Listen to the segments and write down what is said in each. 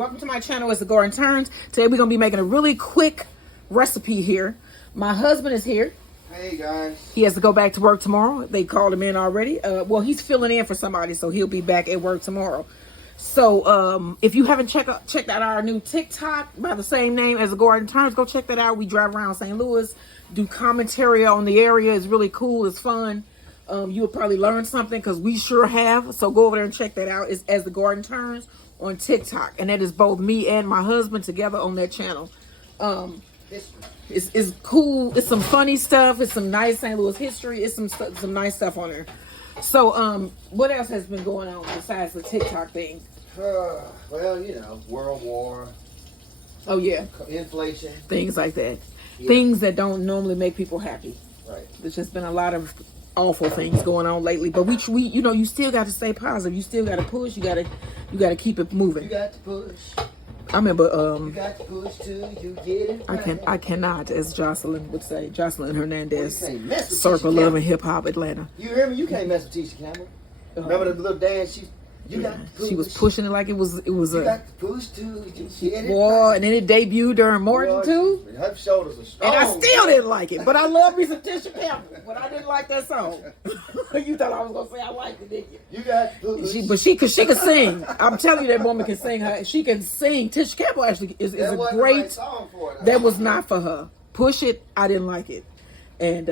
Welcome to my channel. It's the Gordon Turns. Today we're going to be making a really quick recipe here. My husband is here. Hey guys. He has to go back to work tomorrow. They called him in already. Well, he's filling in for somebody, so he'll be back at work tomorrow. So if you haven't checked out our new TikTok by the same name as the Gordon Turns, go check that out. We drive around St. Louis, do commentary on the area. It's really cool. It's fun. You will probably learn something because we sure have. So go over there and check that out. It's as the Gordon Turns on TikTok, and that is both me and my husband together on that channel. It's cool. It's some funny stuff. It's some nice St. Louis history. It's some nice stuff on there. So what else has been going on besides the TikTok thing? Well, you know, World War. Oh yeah, inflation, things like that. Yeah. Things that don't normally make people happy. Right. There's just been a lot of awful things going on lately, but we you know, you still got to stay positive. You still got to push. You got to keep it moving. You got to push. I remember you got to push till you get it right. I cannot, as Jocelyn would say, Jocelyn Hernandez, Circle Circle Love and Hip Hop Atlanta. You hear me? You can't mess with Tisha Campbell. Remember the little dance? You got to push. She was pushing it like it was you got to push till you get it boy, right. and then it debuted during Morton too. Her shoulders are strong. And I still didn't like it, but I love me some Tisha Campbell. But I didn't like that song. You thought I was gonna say I liked it, didn't you? You got to push. She could sing. I'm telling you, that woman can sing. She can sing. Tisha Campbell actually is a great. Right song for it. That was not for her. Push It. I didn't like it, and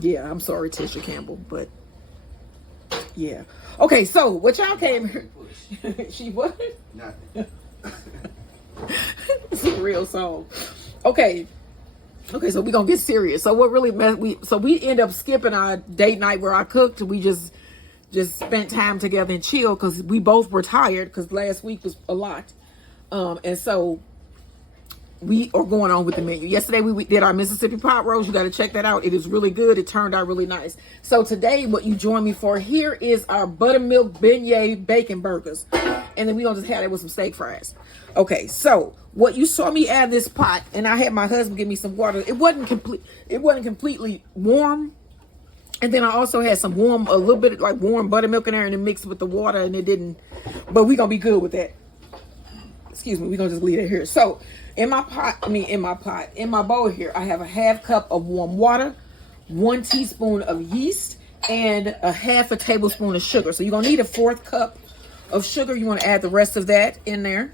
yeah, I'm sorry, Tisha Campbell, but yeah. Okay, so what y'all came here? She what? Nothing. It's a real song. Okay, so we gonna get serious. So what really we end up skipping our date night where I cooked. We just spent time together and chill because we both were tired because last week was a lot. And so we are going on with the menu. Yesterday we did our Mississippi pot roast. You got to check that out. It is really good. It turned out really nice. So today what you join me for here is our Buttermilk Beignet bacon burgers. And then we're going to just have it with some steak fries. Okay, so what you saw me add this pot, and I had my husband give me some water. It wasn't completely warm. And then I also had some a little bit like warm buttermilk in there, and it mixed with the water, and it didn't. But we're going to be good with that. Excuse me, we're going to just leave it here. So in my bowl here, I have a half cup of warm water, 1 teaspoon of yeast, and a half a tablespoon of sugar. So you're going to need a 1/4 cup of sugar. You want to add the rest of that in there.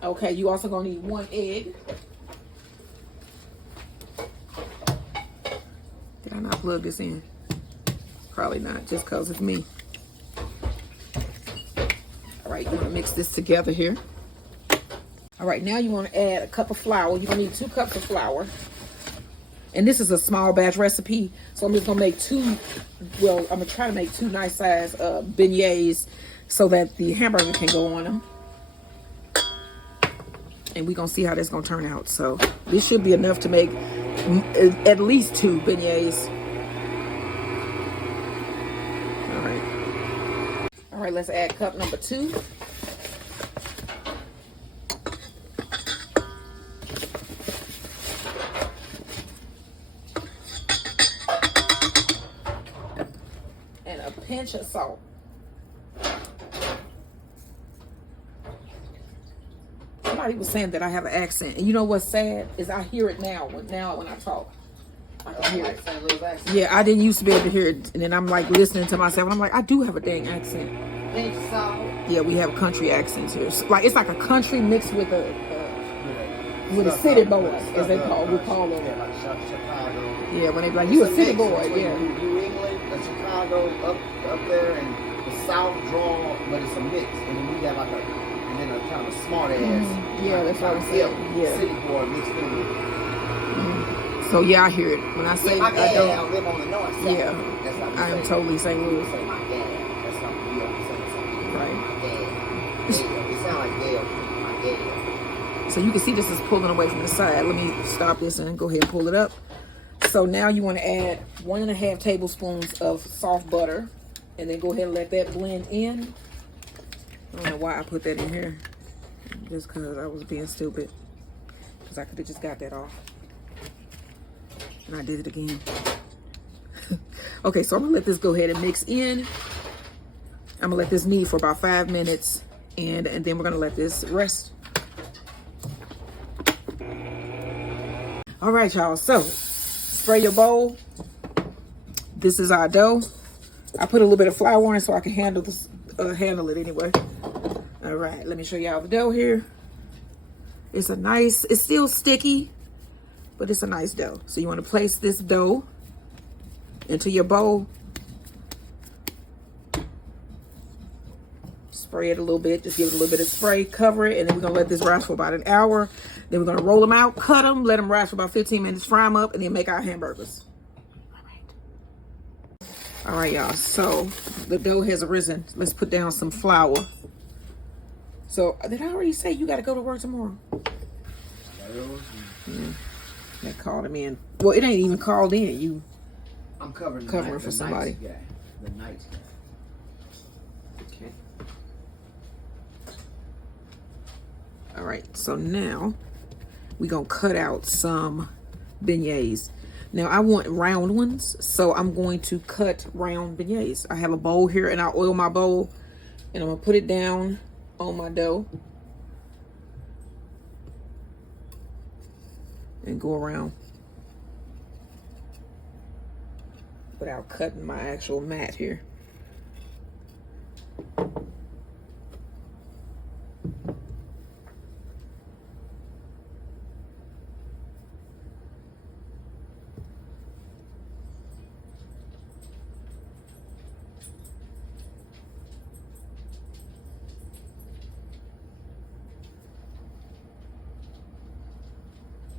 Okay, you also going to need 1 egg. Did I not plug this in? Probably not, just because it's me. All right, you want to mix this together here. All right, now you want to add a cup of flour. You're going to need 2 cups of flour. And this is a small batch recipe, so I'm just going to make I'm going to try to make 2 nice size beignets so that the hamburger can go on them. And we're going to see how that's going to turn out. So this should be enough to make at least 2 beignets. All right, let's add cup number 2. And a pinch of salt. Somebody was saying that I have an accent. And you know what's sad? Is I hear it now when I talk. I can hear it. Yeah, I didn't used to be able to hear it. And then I'm like listening to myself. And I'm like, I do have a dang accent. Yeah, we have country accents here. So, like, it's like a country mixed with a city boy, as we call them. Yeah, when they be like, you a city boy, yeah. New England, Chicago, up there, and the South draw, but it's a mix. And then we got like a kind of a smart ass. Yeah, that's what I'm saying. Yeah. City boy mixed in with it. So yeah, I hear it. When I say I live on the north side. Yeah, that's how I am totally St. Louis. Say my dad. That's how we are saying. Right. It sounds like Gail. My dad. So you can see this is pulling away from the side. Let me stop this and go ahead and pull it up. So now you want to add 1.5 tablespoons of soft butter, and then go ahead and let that blend in. I don't know why I put that in here, just because I was being stupid. Because I could have just got that off. And I did it again. Okay, so I'm gonna let this go ahead and mix in. I'm gonna let this knead for about 5 minutes. And then we're gonna let this rest. All right, y'all, so spray your bowl. This is our dough. I put a little bit of flour in so I can handle this, handle it anyway. All right, let me show y'all the dough here. It's a nice, it's still sticky, but it's a nice dough. So you want to place this dough into your bowl. Spray it a little bit, just give it a little bit of spray, cover it, and then we're gonna let this rise for about an hour. Then we're gonna roll them out, cut them, let them rise for about 15 minutes, fry them up, and then make our hamburgers. All right, y'all, so the dough has arisen. Let's put down some flour. So, did I already say you got to go to work tomorrow? Yeah, that called him in. Well, it ain't even called in. I'm covering for somebody. The night guy. Okay. All right, so now we're going to cut out some beignets. Now, I want round ones, so I'm going to cut round beignets. I have a bowl here, and I'll oil my bowl, and I'm going to put it down on my dough and go around without cutting my actual mat here.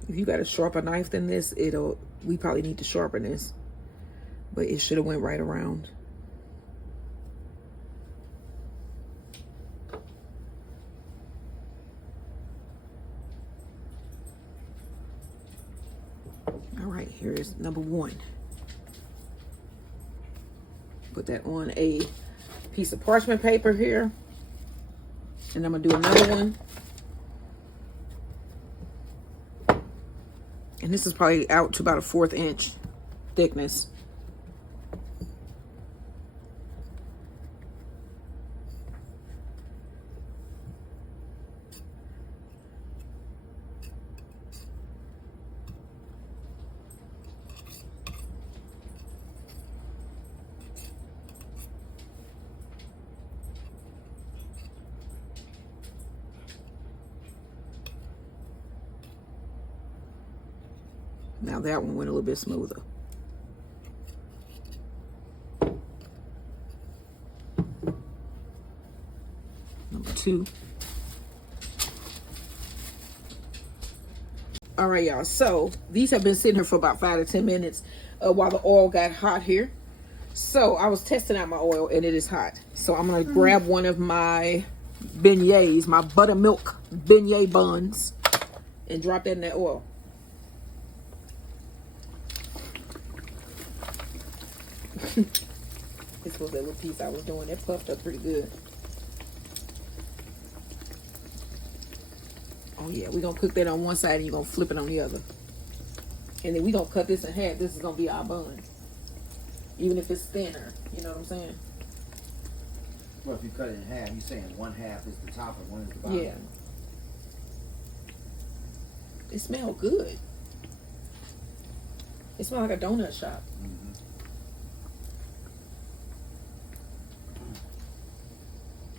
If you got a sharper knife than this, we probably need to sharpen this, but it should have went right around. All right, here is number one. Put that on a piece of parchment paper here, and I'm gonna do another one. And this is probably out to about a 1/4 inch thickness. Now that one went a little bit smoother. Number two. All right, y'all. So these have been sitting here for about 5 to 10 minutes while the oil got hot here. So I was testing out my oil and it is hot. So I'm gonna grab one of my beignets, my buttermilk beignet buns, and drop that in that oil. This was that little piece I was doing. That puffed up pretty good. Oh yeah, we're gonna cook that on one side and you're gonna flip it on the other. And then we're gonna cut this in half. This is gonna be our bun. Even if it's thinner, you know what I'm saying? Well, if you cut it in half, you're saying one half is the top and one is the bottom. Yeah. It smells good. It smells like a donut shop. Mm-hmm.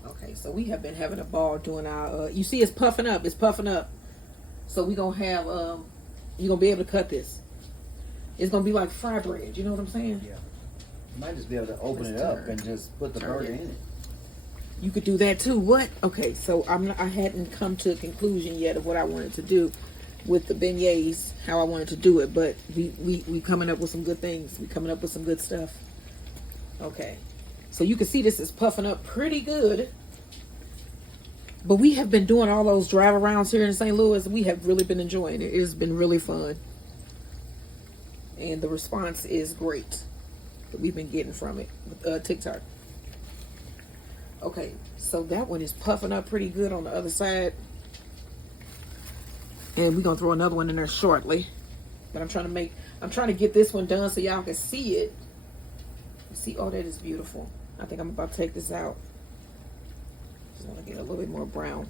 Okay, so we have been having a ball doing our, you see it's puffing up, So we're going to have, you're going to be able to cut this. It's going to be like fry bread, you know what I'm saying? Yeah. You might just be able to open it up and just put the burger in it. You could do that too. What? Okay, so I hadn't come to a conclusion yet of what I wanted to do with the beignets, how I wanted to do it, but we coming up with some good things. We coming up with some good stuff. Okay. So you can see this is puffing up pretty good. But we have been doing all those drive arounds here in St. Louis. We have really been enjoying it. It's been really fun. And the response is great that we've been getting from it with TikTok. Okay, so that one is puffing up pretty good on the other side. And we're going to throw another one in there shortly. But I'm trying to get this one done so y'all can see it. See, oh, that is beautiful. I think I'm about to take this out. Just want to get a little bit more brown.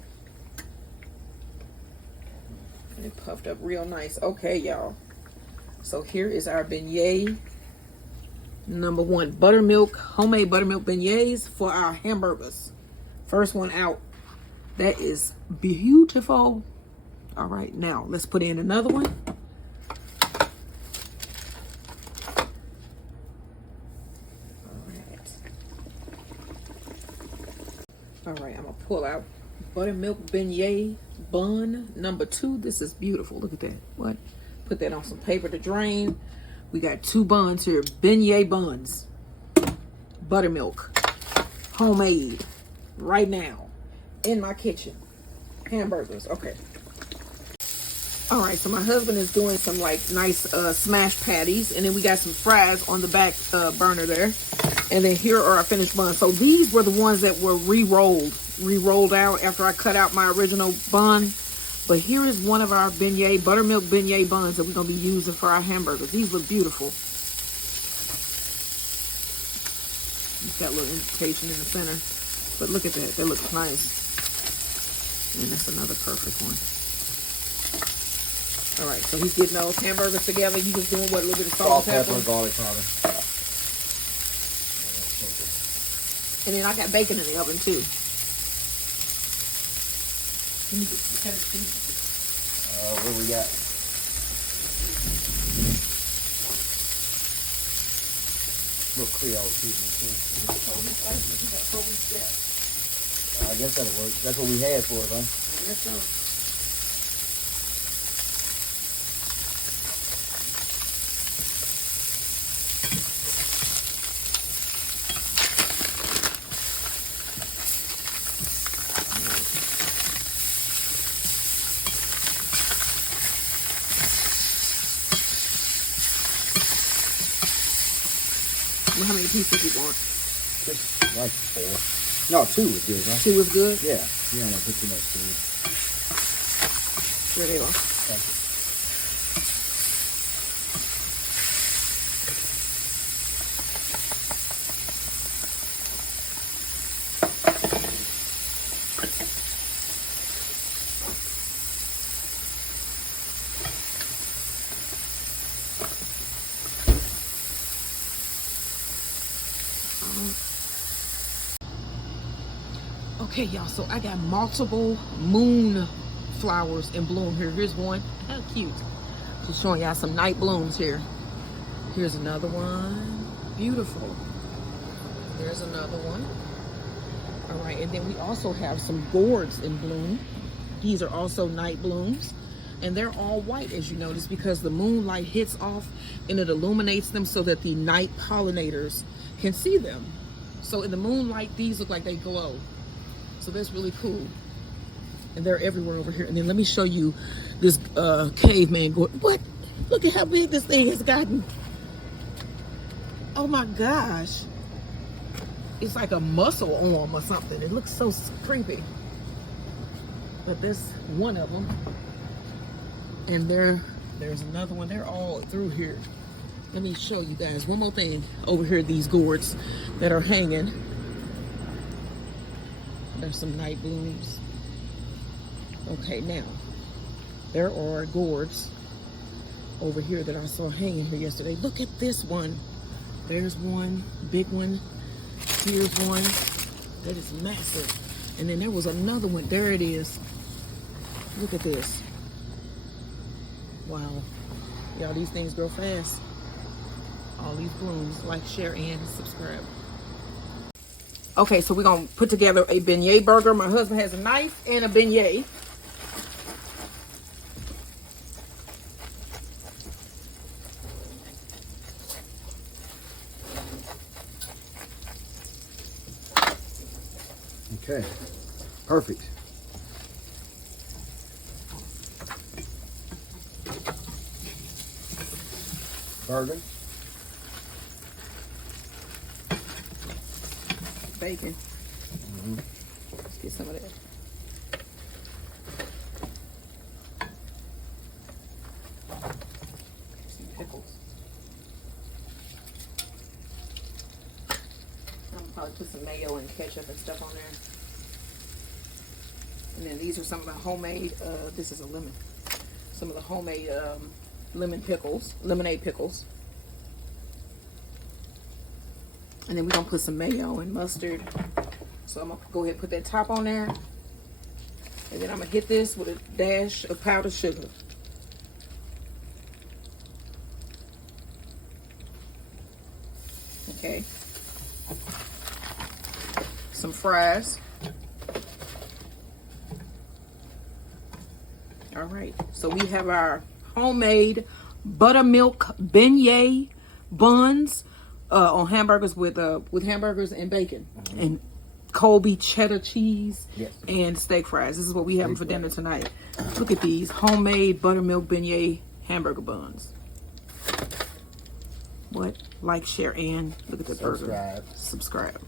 And it puffed up real nice. Okay, y'all. So here is our beignet number 1. Buttermilk, homemade buttermilk beignets for our hamburgers. First one out. That is beautiful. All right, now let's put in another one. All right, I'm gonna pull out buttermilk beignet bun number 2. This is beautiful. Look at that. What? Put that on some paper to drain. We got 2 buns here, beignet buns, buttermilk, homemade, right now, in my kitchen. Hamburgers, okay. All right, so my husband is doing some like nice smashed patties, and then we got some fries on the back burner there. And then here are our finished buns. So these were the ones that were re-rolled out after I cut out my original bun. But here is one of our beignet, buttermilk beignet buns that we're gonna be using for our hamburgers. These look beautiful. It's got a little indentation in the center. But look at that, that looks nice. And that's another perfect one. All right, so he's getting those hamburgers together. You just doing what, a little bit of salt and pepper? Garlic powder. And then I got bacon in the oven too. What we got? Little Creole seasoning too. I guess that'll work. That's what we had for it, huh? Yes, sir. How many pieces you want? Just like 4. No, 2 is good, huh? 2 is good? Yeah. You don't want to put too much food. There they are. Thank you. Okay, y'all, so I got multiple moon flowers in bloom here. Here's one. How cute. Just showing y'all some night blooms here. Here's another one. Beautiful. There's another one. All right, and then we also have some gourds in bloom. These are also night blooms. And they're all white, as you notice, because the moonlight hits off and it illuminates them so that the night pollinators can see them. So in the moonlight, these look like they glow. So that's really cool. And they're everywhere over here. And then let me show you this caveman gourd. What? Look at how big this thing has gotten. Oh my gosh. It's like a muscle arm or something. It looks so creepy. But there's one of them. And there's another one. They're all through here. Let me show you guys one more thing over here, these gourds that are hanging. There's some night blooms. Okay, now there are gourds over here that I saw hanging here yesterday. Look at this one. There's one, big one. Here's one that is massive. And then there was another one. There it is. Look at this. Wow. Y'all, these things grow fast. All these blooms. Like, share, and subscribe. Okay, so we're going to put together a beignet burger. My husband has a knife and a beignet. Okay, perfect. Burger. Bacon. Let's get some of that. Some pickles. I'm gonna probably put some mayo and ketchup and stuff on there. And then these are some of the homemade, this is a lemon. Some of the homemade lemonade pickles. And then we're gonna put some mayo and mustard. So I'm gonna go ahead and put that top on there. And then I'm gonna hit this with a dash of powdered sugar. Okay. Some fries. All right. So we have our homemade Buttermilk Beignet buns on hamburgers with hamburgers and bacon and Colby cheddar cheese and steak fries. This is what we having for dinner tonight. Look at these homemade Buttermilk Beignet hamburger buns. What? Like, share, and look at the burger. Subscribe.